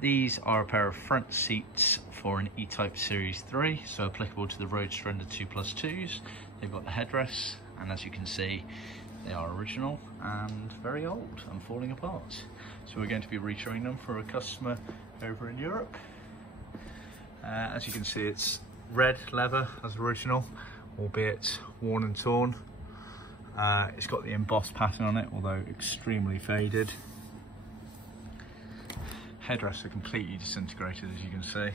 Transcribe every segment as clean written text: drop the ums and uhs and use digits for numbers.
These are a pair of front seats for an E-Type Series 3, so applicable to the Roadster and the 2+2s. They've got the headrests, and as you can see, they are original and very old and falling apart. So we're going to be retouring them for a customer over in Europe. As you can see, it's red leather as original, albeit worn and torn. It's got the embossed pattern on it, although extremely faded. Headrests are completely disintegrated, as you can see.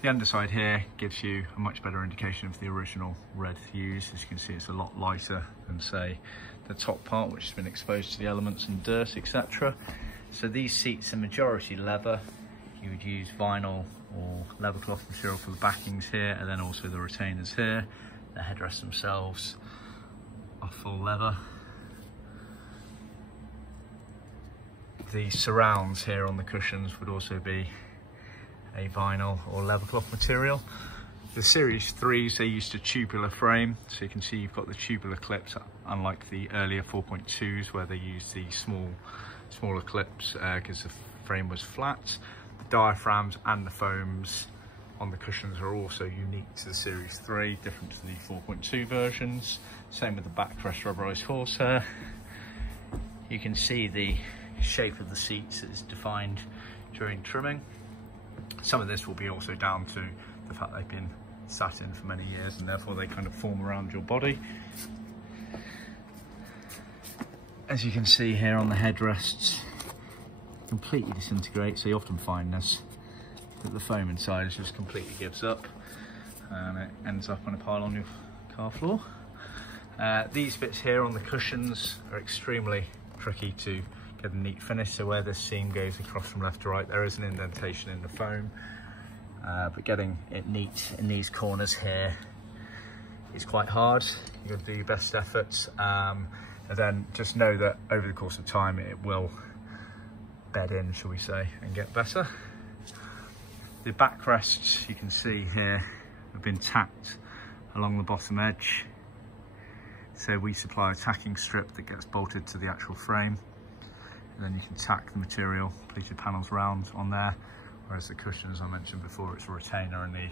The underside here gives you a much better indication of the original red hues. As you can see, it's a lot lighter than, say, the top part, which has been exposed to the elements and dirt, etc. So these seats are majority leather. You would use vinyl or leathercloth material for the backings here, and then also the retainers here. The headrests themselves are full leather. The surrounds here on the cushions would also be a vinyl or leathercloth material. The Series 3s, they used a tubular frame, so you can see you've got the tubular clips, unlike the earlier 4.2s where they used the smaller clips because the frame was flat. The diaphragms and the foams on the cushions are also unique to the Series 3, different to the 4.2 versions. Same with the backrest rubberized horsehair. You can see the shape of the seats is defined during trimming. Some of this will be also down to the fact they've been sat in for many years, and therefore they kind of form around your body. As you can see here on the headrests, completely disintegrate, so you often find this, that the foam inside just completely gives up and it ends up on a pile on your car floor. These bits here on the cushions are extremely tricky to get a neat finish, so where this seam goes across from left to right, there is an indentation in the foam, but getting it neat in these corners here is quite hard. You've got to do your best efforts, and then just know that over the course of time it will bed in, shall we say, and get better. The backrests, you can see here, have been tacked along the bottom edge, so we supply a tacking strip that gets bolted to the actual frame, and then you can tack the material, pleated panels round on there, whereas the cushion, as I mentioned before, it's a retainer, and the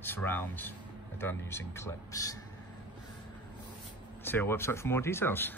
surrounds are done using clips. See our website for more details.